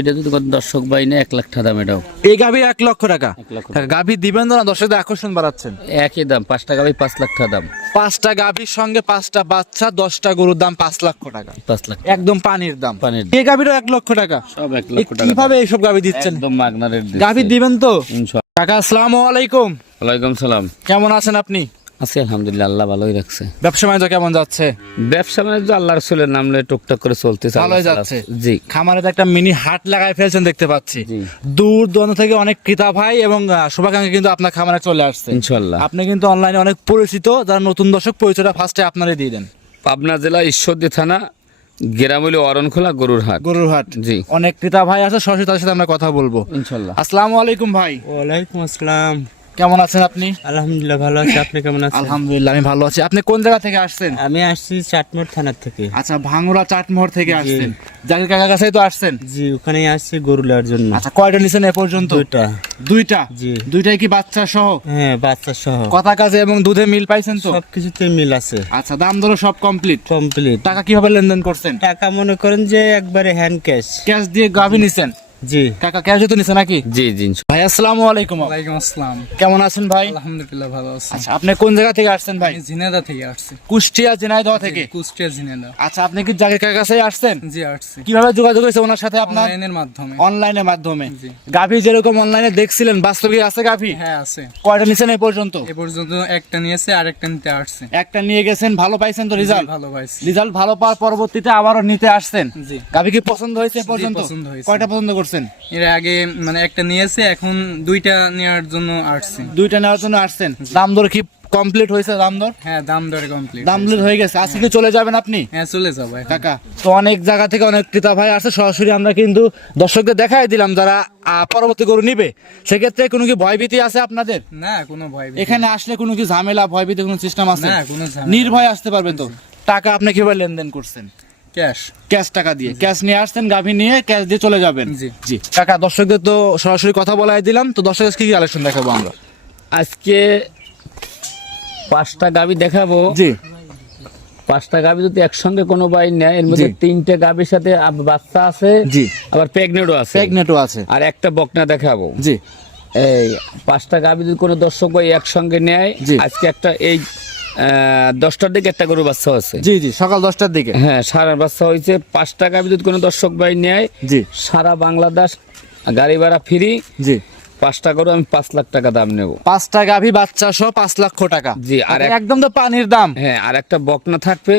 এটা যদি দর্শক ভাই না এক লাখ টাকা দাম এটাও। এই গাভী এক লক্ষ টাকা। এক লক্ষ কাকা, গাভী দিবেন না দর্শকদের আকর্ষণ বাড়াচ্ছেন। একই দাম পাঁচ টাকা পাঁচ লাখ টাকা দাম। পাঁচটা গাভীর সঙ্গে পাঁচটা বাচ্চা দশটা গরুর দাম পাঁচ লক্ষ টাকা। পাঁচ লাখ একদম পানির দাম। পানির এই গাভীরও এক লক্ষ টাকা। সব এক লক্ষ টাকা কীভাবে এইসব গাভী দিচ্ছেন? একদম মাগনা গাভী দিবেন তো? কাকা আসসালামু আলাইকুম। ওয়ালাইকুম সালাম। কেমন আছেন আপনি? আছি আলহামদুলিল্লাহ আল্লাহ ভালোই রাখছে। ব্যবসা বাণিজ্য কেমন যাচ্ছে? ব্যবসা বাণিজ্য আল্লাহ রসুলের নামলে টুকটাক করে চলতেছে ভালোই যাচ্ছে। জি। খামারে তো একটা মিনি হাট লাগাই ফেলছেন দেখতে পাচ্ছি। দূর দূরান্ত থেকে অনেক ক্রেতা ভাই এবং শুভাকাঙ্ক্ষী কিন্তু আপনার খামারে চলে আসছে। ইনশাল্লাহ আপনি কিন্তু অনলাইনে অনেক পরিচিত যারা নতুন দর্শক পরিচয়টা ফার্স্টে আপনারই দিয়ে দেন। পাবনা জেলা ঈশ্বরদী থানা গেরামুলি অরণখোলা গরুর হাট। গরুর হাট। জি। অনেক ক্রেতা ভাই আছে সরাসরি তাদের সাথে আমরা কথা বলব। ইনশাল্লাহ আসসালামু আলাইকুম ভাই। ওয়ালাইকুম আসসালাম। কেমন আছেন আপনি? আলহামদুলিল্লাহ ভালো আছি। আপনি কেমন আছেন? আলহামদুলিল্লাহ আমি ভালো আছি। আপনি কোন জায়গা থেকে আসছেন? আমি আসছি চাটমোড় থানার থেকে। আচ্ছা ভাঙ্গুরা চাটমোহর থেকে আসছেন। জাকির কাকার কাছেই তো আসছেন। জি ওখানে আসছি গরু নেওয়ার জন্য। আচ্ছা কয়টা নিছেন এ পর্যন্ত? দুইটা। দুইটা? জি। দুইটাই কি বাচ্চা সহ? হ্যাঁ বাচ্চা সহ। কথা কাজে এবং দুধে মিল পাইছেন তো? সব কিছুতে মিল আছে। আচ্ছা দাম দরও সব কমপ্লিট কমপ্লিট টাকা কীভাবে লেনদেন করছেন? টাকা মনে করেন যে একবারে হ্যান্ড ক্যাশ ক্যাশ দিয়ে গাভি নিছেন। জি। কাকা ক্যাশ তো নিছেন নাকি? জি জি ভাই আসসালামু আলাইকুম। ওয়ালাইকুম আসসালাম। কেমন আছেন ভাই? আলহামদুলিল্লাহ ভালো আছি। আচ্ছা আপনি কোন জায়গা থেকে আসছেন ভাই? ঝিনেদা থেকে আসছি। কুষ্টিয়া ঝিনাইদহ থেকে? কুষ্টিয়া ঝিনেদা আচ্ছা আপনি কি আসছেন? জি আসছি। কীভাবে যোগাযোগ হয়েছে ওনার সাথে আপনার? অনলাইনের মাধ্যমে। অনলাইনের মাধ্যমে। জি। গাভি যেরকম অনলাইনে দেখছিলেন বাস্তবে আছে গাভি? হ্যাঁ আছে। কয়টা নিছেন এই পর্যন্ত? এ পর্যন্ত একটা নিয়েছে আর একটা নিতে আসছে। একটা নিয়ে গেছেন ভালো পাইছেন তো রেজাল্ট ভালো পাইছি। রেজাল্ট ভালো পাওয়ার পরবর্তীতে আবারও নিতে আসছেন। জি। গাভি কি পছন্দ হয়েছে পর্যন্ত? পছন্দ হয়েছে। কয়টা পছন্দ করছেন এর আগে মানে একটা নিয়েছে এখন দুইটা নেওয়ার জন্য আসছি। দুইটা নেওয়ার জন্য আসছেন? দাম দর কি কমপ্লিট হয়েছে? দাম দর? হ্যাঁ দাম দরে কমপ্লিট দাম দর হয়ে গেছে। আজকে কি চলে যাবেন আপনি? হ্যাঁ চলে যাব। কাকা তো অনেক জায়গা থেকে অনেক ক্রেতা ভাই সরাসরি আমরা কিন্তু দর্শকদের দেখাই দিলাম যারা পরবর্তী গরু নিবে। সেক্ষেত্রে কোনো কি ভয়ভীতি আছে আপনাদের? না কোনো ভয় এখানে আসলে কোনো কি ঝামেলা ভয়ভীতি কোনো সিস্টেম আছে? না কোনো নির্ভয় আসতে পারবেন তো। টাকা আপনি কীভাবে লেনদেন করছেন? ক্যাশ। ক্যাশ টাকা দিয়ে। ক্যাশ নিয়ে আসছেন গাভী নিয়ে ক্যাশ দিয়ে চলে যাবেন। জি। জি। কাকা দর্শকদের তো সরাসরি কথা বলাই দিলাম তো দর্শকের কি কালেকশন দেখাবো আমরা? আজকে পাঁচটা গাবি দেখাবো। জি। পাঁচটা গাবি যদি একসঙ্গে কোনো ভাই নেয় এর মধ্যে তিনটে গাবির সাথে বাচ্চা আছে জি। আবার প্রেগনেন্টও আছে। প্রেগনেটও আছে। আর একটা বকনা দেখাবো। জি। এই পাঁচটা গাবি যদি কোনো দর্শক ভাই একসঙ্গে নেয় জি। আজকে একটা এই দশটার দিকে একটা গরু বাচ্চা আছে জি জি সকাল দশটার দিকে। হ্যাঁ সারা বাচ্চা হয়েছে। পাঁচটা গাবি যদি কোনো দর্শক ভাই নেয়। জি। সারা বাংলাদেশ গাড়ি ভাড়া ফ্রি। জি। পাঁচটা গরু আমি পাঁচ লাখ টাকা দাম নেব। পাঁচটা গাভী বাচ্চা সহ পাঁচ লক্ষ টাকা। জি, আর একদম তো পানির দাম। হ্যাঁ আর একটা বকনা থাকবে।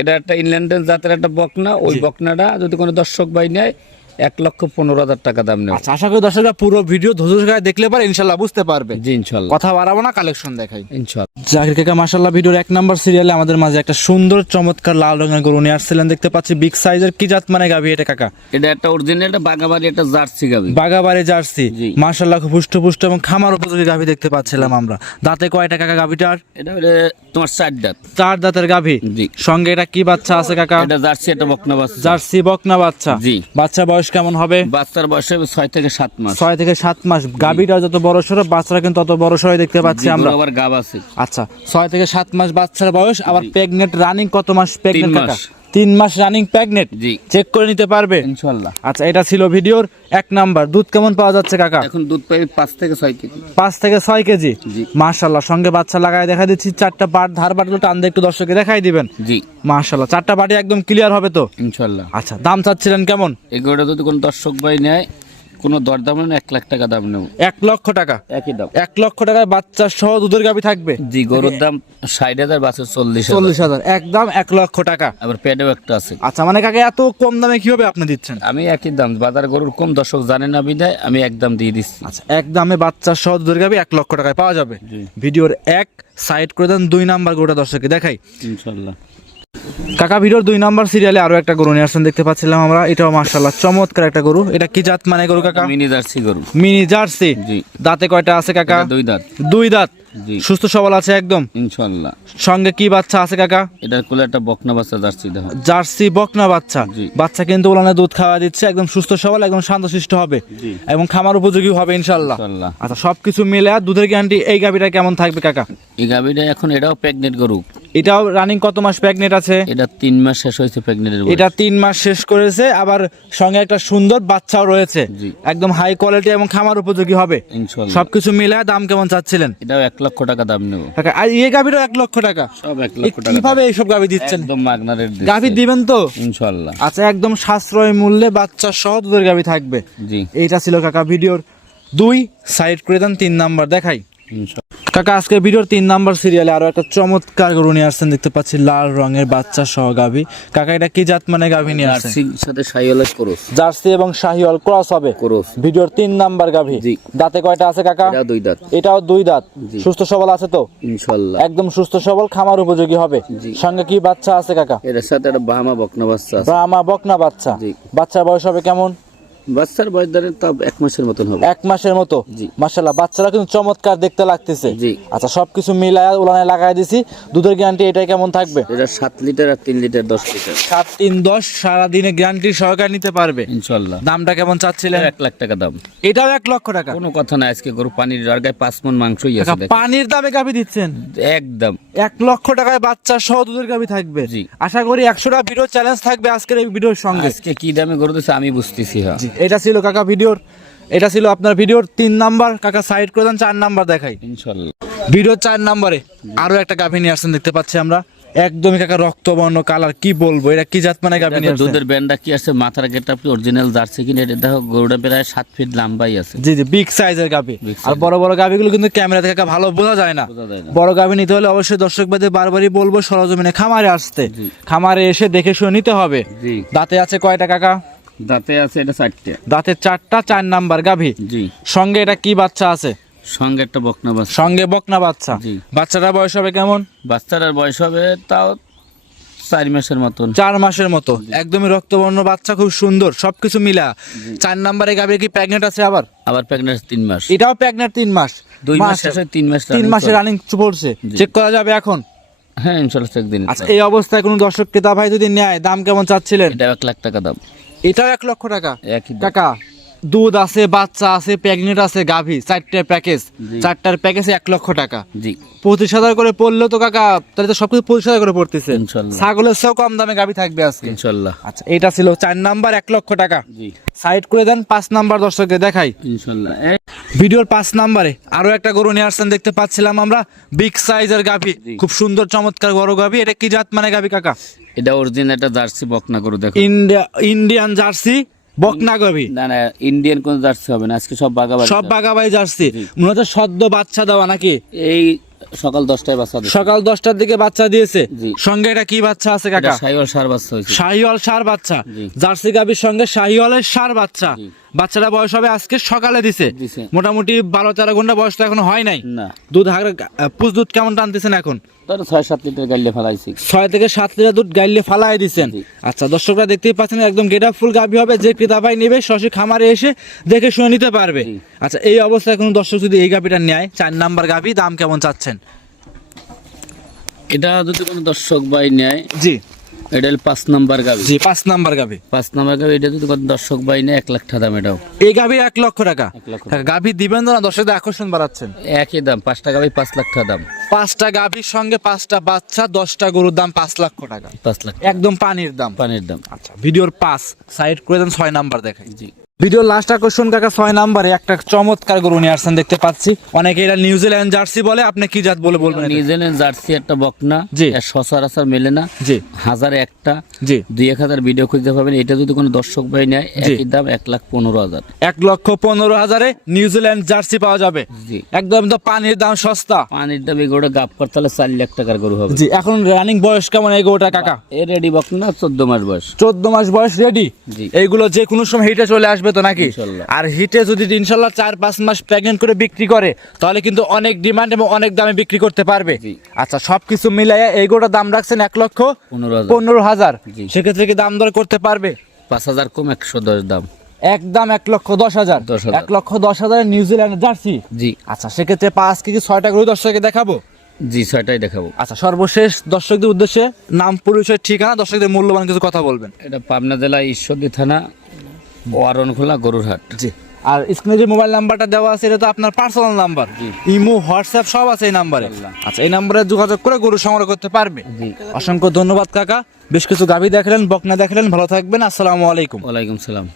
এটা একটা ইংল্যান্ডের জাতের একটা বকনা। ওই বকনাটা যদি কোনো দর্শক ভাই নেয় এক লক্ষ পনেরো হাজার টাকা দাম নেব। আচ্ছা আশা করি দর্শকরা পুরো ভিডিও ধৈর্য সহকারে দেখলে পারে ইনশাল্লাহ বুঝতে পারবে। জি ইনশাল্লাহ। কথা বাড়াবো না কালেকশন দেখাই। ইনশাল্লাহ। জাকির কাকা মাশাল্লাহ ভিডিওর এক নম্বর সিরিয়ালে আমাদের মাঝে একটা সুন্দর চমৎকার লাল রঙের গরু নিয়ে আসছিলেন। দেখতে পাচ্ছি বিগ সাইজের কি জাত মানে গাভী এটা কাকা? এটা একটা অরিজিনাল একটা বাগাবাড়ি একটা জার্সি গাবি বাগাবাড়ি জার্সি। মাশাল্লাহ খুব পুষ্ট পুষ্ট এবং খামার উপযোগী গাভী দেখতে পাচ্ছিলাম আমরা। দাঁতে কয়টা কাকা গাভীটার এটা হলে তোমার চার দাঁত। চার দাঁতের গাভী? জি। সঙ্গে এটা কি বাচ্চা আছে কাকা? এটা জার্সি একটা বকনা বাচ্চা। জার্সি বকনা বাচ্চা। জি। বাচ্চা বয়স কেমন হবে? বাচ্চার বয়স হবে ছয় থেকে সাত মাস। ছয় থেকে সাত মাস। গাভীটা যত বড় সরো বাচ্চারা কিন্তু তত বড় সড়ো দেখতে পাচ্ছি আমরা। আবার গাব আছে। আচ্ছা ছয় থেকে সাত মাস বাচ্চার বয়স আবার প্রেগনেন্ট রানিং কত মাস প্রেগনেন্ট মাস। তিন মাস রানিং প্রেগনেন্ট জি। চেক করে নিতে পারবে? ইনশাল্লাহ। আচ্ছা এটা ছিল ভিডিওর এক নাম্বার। দুধ কেমন পাওয়া যাচ্ছে কাকা? এখন দুধ পাই পাঁচ থেকে ছয় কেজি। পাঁচ থেকে ছয় কেজি? জি। মাশাল্লাহ সঙ্গে বাচ্চা লাগায় দেখা দিচ্ছি চারটা পাট ধার বাটগুলো টান দিয়ে একটু দর্শকে দেখাই দিবেন। জি। মাশাল্লাহ চারটা বাটি একদম ক্লিয়ার হবে তো? ইনশাল্লাহ। আচ্ছা দাম চাচ্ছিলেন কেমন? এগুলোটা যদি কোনো দর্শক ভাই নেয় কোনো দরদাম না এক লাখ টাকা দাম নেব। এক লক্ষ টাকা? একই দাম। এক লক্ষ টাকায় বাচ্চা সহ দুধের গাভি থাকবে? জি গরুর দাম ষাট হাজার বাসের চল্লিশ চল্লিশ হাজার। একদম এক লক্ষ টাকা। আবার প্যাডেও একটা আছে। আচ্ছা মানে কাকে এত কম দামে কীভাবে আপনি দিচ্ছেন? আমি একই দাম বাজার গরুর কম দর্শক জানে না বিদায় আমি এক দাম দিয়ে দিচ্ছি। আচ্ছা এক দামে বাচ্চা সহ দুধের গাভি এক লক্ষ টাকায় পাওয়া যাবে। ভিডিওর এক সাইড করে দেন দুই নাম্বার গরুটা দর্শককে দেখাই। ইনশাল্লাহ। কাকা ভিডিওর দুই নাম্বার সিরিয়ালে আরও একটা গরু নিয়ে আসছেন দেখতে পাচ্ছিলাম আমরা। এটাও মার্শাল্লাহ চমৎকার একটা গরু। এটা কি জাত মানে গরু কাকা? মিনি জার্সি গরু। Mini jersey. দাঁতে কয়টা আছে কাকা? দুই দাঁত। দুই দাঁত। সুস্থ সবল আছে একদম? সঙ্গে কি বাচ্চা আছে কাকা? কোলে একটা বকনা বাচ্চা জার্সি দেখো। জার্সি বকনা বাচ্চা? বাচ্চা কিন্তু ওলানে দুধ খাওয়া দিচ্ছে একদম সুস্থ সবল একদম শান্তশিষ্ট হবে এবং খামার উপযোগী হবে আচ্ছা সবকিছু মিলে দুধের গ্যারান্টি এই গাভিটা কেমন থাকবে কাকা? এই গাভিটা এখন এটাও প্রেগনেন্ট গরু। এটাও রানিং কত মাস প্রেগনেন্ট আছে? এটা তিন মাস শেষ হয়েছে প্রেগনেন্টের এটা তিন মাস শেষ করেছে আবার সঙ্গে একটা সুন্দর বাচ্চাও রয়েছে। একদম হাই কোয়ালিটি এবং খামার উপযোগী হবে। সবকিছু মিলে দাম কেমন চাচ্ছিলেন? এটাও এক লক্ষ টাকা দাম নেব। কাকা, আর এই গাভিরও এক লক্ষ টাকা। সব এক লক্ষ টাকা কীভাবে এইসব গাভী দিচ্ছেন? একদম মাগনা রেট গাভি দিবেন তো? ইনশাল্লাহ। আচ্ছা একদম সাশ্রয় মূল্যে বাচ্চা সহ দুধের গাভি থাকবে। জি। এইটা ছিল কাকা ভিডিওর দুই সাইড করে দেন তিন নাম্বার দেখাই। ইনশাল্লাহ। কাকা আজকে ভিডিওর তিন নাম্বার সিরিয়ালে আরও একটা চমৎকার গরু নিয়ে আসছেন দেখতে পাচ্ছি লাল রঙের বাচ্চা সহ গাভি। কাকা এটা কি জাত মানে গাভি নিয়ে আসছেন? সাথে সাইওয়ালের ক্রস। জার্সি এবং শাহিওয়াল ক্রস হবে। ক্রস। ভিডিওর তিন নাম্বার গাভি। জি। দাঁতে কয়টা আছে কাকা? এটা দুই দাঁত। এটাও দুই দাঁত। সুস্থ সবল আছে তো? ইনশাল্লাহ। একদম সুস্থ সবল খামার উপযোগী হবে। জি। সঙ্গে কি বাচ্চা আছে কাকা? এটার সাথে একটা বাহামা বকনা বাচ্চা আছে। ব্রাহ্মা বকনা বাচ্চা। জি। বাচ্চার বয়স হবে কেমন? বাচ্চার বয়স ধরেন তা এক মাসের মতন হবে। এক মাসের মতো? বাচ্চারা কিন্তু চমৎকার দেখতে লাগতেছে। জি। আচ্ছা সবকিছু মিলায় উলানে লাগাই দিছি। দুধের গ্যারান্টি এটাই কেমন থাকবে? এটা সাত লিটার আর তিন লিটার দশ লিটার সাত তিন দশ সারাদিনে গ্যারান্টি সহকারে নিতে পারবে। ইনশাল্লাহ দামটা কেমন চাচ্ছিলেন? এক লাখ টাকা দাম। এটাও এক লক্ষ টাকা? কোনো কথা নাই আজকে গরু পানির আর পাঁচ মন মাংসই আছে পানির দামে গাভি দিচ্ছেন? একদম। এক লক্ষ টাকায় বাচ্চা সহ দুধের গাভি থাকবে। জি। আশা করি একশোটা ভিডিও চ্যালেঞ্জ থাকবে আজকের এই ভিডিওর সঙ্গে। আজকে কি দামে গরু দিচ্ছে আমি বুঝতেছি হ্যাঁ। এটা ছিল কাকা ভিডিওর এটা ছিল আপনার ভিডিওর তিন নাম্বার। কাকা সাইড করে দেন চার নাম্বার দেখাই। ইনশাল্লাহ। ভিডিও চার নাম্বারে আরও একটা গাভী নিয়ে আসছেন দেখতে পাচ্ছি আমরা। একদমই কাকা রক্তবর্ণ কালার কি বলব এটা কি জাত মানে গাভী নিয়ে দুধের ব্যান্ডটা কি আছে? মাথার গেটটা আপনি অরিজিনাল জার্সি কিনে এটা দেখো গরুটা প্রায় সাত ফিট লম্বাই আছে। জি জি বিগ সাইজের গাভী। আর বড় বড় গাভীগুলো কিন্তু ক্যামেরা থেকে কাকা ভালো বোঝা যায় না। বোঝা যায় না। বড় গাভী নিতে হলে অবশ্যই দর্শক বাদে বারবারই বলব সরজমিনে খামারে আসতে। খামারে এসে দেখে শুনে নিতে হবে। দাঁতে আছে কয়টা কাকা? দাঁতে আছে এটা চারটে। দাঁতের চারটা চার নাম্বার গাভী। জি। সঙ্গে এটা কি বাচ্চা আছে? সঙ্গে একটা বকনা বাচ্চা। সঙ্গে বকনা বাচ্চা। জি। বাচ্চাটা বয়স হবে কেমন? বাচ্চাটার বয়স হবে তাও চার মাসের মতন। চার মাসের মতো। একদমই রক্তবর্ণ বাচ্চা খুব সুন্দর সবকিছু মিলা। চার নাম্বারে গাভী কি প্রেগনেন্ট আছে আবার? আবার প্রেগনেন্ট তিন মাস। এটাও প্রেগনেন্ট তিন মাস। দুই মাস মাস- তিন মাস তিন মাসে রানিং পড়ছে চেক করা যাবে এখন? হ্যাঁ ইনশাল্লাহ চেক দিন। আচ্ছা এই অবস্থায় কোনো দর্শক ক্রেতা ভাই যদি নেয় দাম কেমন চাচ্ছিলেন? এটা এক লাখ টাকা দাম। এটাও এক লক্ষ টাকা। কাকা দুধ আছে বাচ্চা আছে প্রেগনেন্ট আছে গাভী চারটে প্যাকেজ। চারটার প্যাকেজে এক লক্ষ টাকা। জি। পঁচিশ হাজার করে পড়ল তো কাকা তাহলে তো সবকিছু পঁচিশ হাজার করে পড়তেছে। ছাগলের চেয়েও কম দামে গাভী থাকবে আজকে। ইনশাল্লাহ। আচ্ছা এটা ছিল চার নাম্বার এক লক্ষ টাকা। সাইড করে দেন পাঁচ নাম্বার দর্শককে দেখাই। ইনশাল্লাহ। ভিডিওর পাঁচ নাম্বারে আরও একটা গরু নিয়ে আসছেন দেখতে পাচ্ছিলাম আমরা। বিগ সাইজের গাভী খুব সুন্দর চমৎকার বড় গাভী। এটা কি জাত মানে গাভী কাকা? এটা অরিজিনাল একটা জার্সি বকনা গরু দেখো। ইন্ডিয়া ইন্ডিয়ান জার্সি বকনা গাভী। না না ইন্ডিয়ান কোন জার্সি হবে না আজকে সব সব বাগাবাই জার্সি। মূলত সদ্য বাচ্চা দেওয়া নাকি? এই সকাল দশটায় বাচ্চা সকাল দশটার দিকে বাচ্চা দিয়েছে। সঙ্গে এটা কি বাচ্চা আছে কাকা? সাইওয়াল সার বাচ্চা শাহিওয়াল সার বাচ্চা। জার্সি গাভীর সঙ্গে শাহিওয়ালের সার বাচ্চা। বাচ্চাটা বয়স হবে আজকে সকালে দিছে। মোটামুটি বারো তেরো ঘণ্টা বয়স তো এখনও হয় নাই। দুধ হাগরে পুষ দুধ কেমন টানতেছেন এখন? ছয় সাত লিটার গাড়িয়ে ফেলাইছি। ছয় থেকে সাত লিটার দুধ গাইলে ফালাই দিচ্ছেন। আচ্ছা দর্শকরা দেখতেই পাচ্ছেন একদম গেটা ফুল গাভি হবে। যে ক্রেতা ভাই নেবে সরাসরি খামারে এসে দেখে শুনে নিতে পারবে। আচ্ছা এই অবস্থায় কোনো দর্শক যদি এই গাভিটা নেয় চার নাম্বার গাভি দাম কেমন চাচ্ছেন? এটা যদি কোনো দর্শক ভাই নেয় জি। এটা হলো পাঁচ নাম্বার গাবি। জি পাঁচ নাম্বার গাভি পাঁচ নাম্বার গাবি এটা যদি দর্শক ভাই নেয় এক লাখ টাকা দাম এটাও। এই গাভি এক লক্ষ টাকা। এক গাভি দিবেন না দর্শকদের আকর্ষণ বাড়াচ্ছেন। একই দাম পাঁচটা গাবি পাঁচ লাখ টাকা দাম। পাঁচটা গাভির সঙ্গে পাঁচটা বাচ্চা দশটা গরুর দাম পাঁচ লক্ষ টাকা। পাঁচ লাখ একদম পানির দাম। পানির দাম। আচ্ছা ভিডিওর পাঁচ সাইড করে দেন ছয় নাম্বার দেখাই। জি। ভিডিওর লাস্ট আকর্ষণ কাকা ছয় নাম্বারে একটা চমৎকার গরু নিয়ে আসছেন দেখতে পাচ্ছি। অনেকে এটা নিউজিল্যান্ড জার্সি বলে আপনি কি জাত বলে বলবেন নিউজিল্যান্ড জার্সি একটা বকনা জি। এর সচরাচর মেলে না। জি। হাজার একটা জি। দুই এক হাজার ভিডিও খুঁজতে পাবেন এটা যদি কোনো দর্শক ভাই নেয় একই দাম এক লাখ পনেরো হাজার। এক লক্ষ পনেরো হাজারে নিউজিল্যান্ড জার্সি পাওয়া যাবে। জি। একদম তো পানির দাম সস্তা। পানির দাম এগুলো গাপ করতে হলে চার লাখ টাকার গরু হবে। জি এখন রানিং বয়স কেমন এই গরুটা কাকা? এ রেডি বকনা চোদ্দ মাস বয়স। চোদ্দ মাস বয়স রেডি জি। এইগুলো যে কোনো সময় হিটে চলে আসবে তো নাকি? আর হিটে যদি ইনশাল্লাহ চার পাঁচ মাস প্রেগনেন্ট করে বিক্রি করে তাহলে কিন্তু অনেক ডিমান্ড এবং অনেক দামে বিক্রি করতে পারবে। আচ্ছা সবকিছু মিলাই এই গরুটার দাম রাখছেন এক লক্ষ পনেরো হাজার। সেক্ষেত্রে কি দাম দর করতে পারবে? পাঁচ হাজার কম একশো দশ দাম। একদম এক লক্ষ দশ হাজার। এক লক্ষ দশ হাজার নিউজিল্যান্ড জার্সি জি। আচ্ছা সেক্ষেত্রে পাঁচ কেজি ছয়টা গরু দর্শককে দেখাবো? জি ছয়টাই দেখাবো। আচ্ছা সর্বশেষ দর্শকদের উদ্দেশ্যে নাম পরিচয় ঠিকানা দর্শকদের মূল্যবান কিছু কথা বলবেন। এটা পাবনা জেলা ঈশ্বরদী থানা ওয়ারনখোলা গরুরহাট জি। আর স্ক্রিনে যে মোবাইল নাম্বারটা দেওয়া আছে এটা তো আপনার পার্সোনাল নাম্বার ইমো হোয়াটসঅ্যাপ সব আছে এই নাম্বারে। আচ্ছা এই নাম্বারে যোগাযোগ করে গরু সংগ্রহ করতে পারবে। অসংখ্য ধন্যবাদ কাকা। বেশ কিছু গাভী দেখলেন বকনা দেখলেন। ভালো থাকবেন। আসসালামু আলাইকুম। ওয়ালাইকুম সালাম।